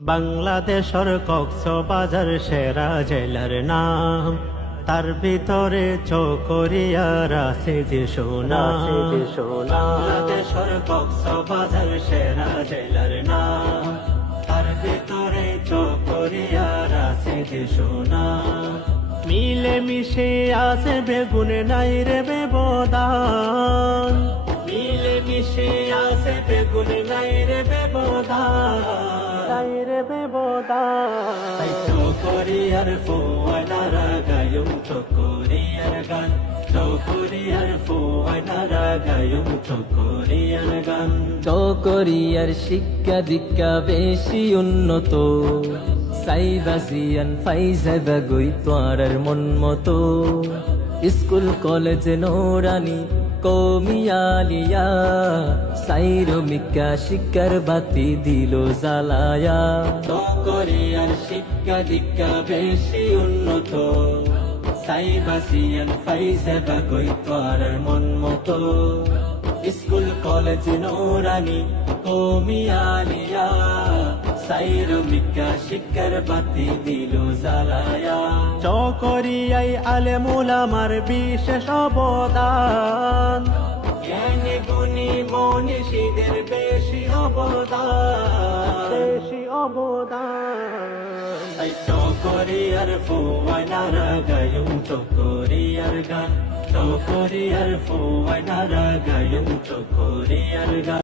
বাংলাদেশের কক্সবাজার সেরা জেলার নাম, তার ভিতরে চকরিয়ার আছে যে সোনা। বাংলাদেশের কক্সবাজার সেরা জেলার নাম, তার ভিতরে চকরিয়ার আছে যে সোনা। মিলে মিশে আছে বেগুন নাই রে ব্যবধান, মিলে মিশে আছে বেগুন নাই রে ব্যবধান, নাই রে ব্যবধান। চকরিয়ার ফোয়ানারা গায়ুম চকরিয়ার গান, চকরিয়ার ফোয়ানারা গায়ুম চকরিয়ার গান। চকরিয়ার শিক্ষা দীক্ষা বেশি উন্নত, সাইবাসিয়ান ফাইজাবা গই তোয়ার মন মতো। স্কুল কলেজ নোরানি কমিয়ালিয়া, সাইরমিকা শিক্ষার বাতি দিল জ্বালায়া। চকরিয়ার শিক্ষা দীক্ষা বেশি উন্নত, সাইবাসিয়ান ফাইজাবা গই তোয়ার মন মতো। স্কুল কলেজ নোরানি কমিয়ালিয়া, সাইরমিকা শিক্ষার বাতি দিল জ্বালায়া। চকরিয়ায় আলেমুল আমার বিশেষ অবদান, জ্ঞানী গুণী মনীষীদের বেশি অবদান, বেশি অবদান। চকরিয়ার ফোয়ানারা গায়ুম চকরিয়ার গান, চকরিয়ার ফোয়ানারা গায়ুম চকরিয়ার গান।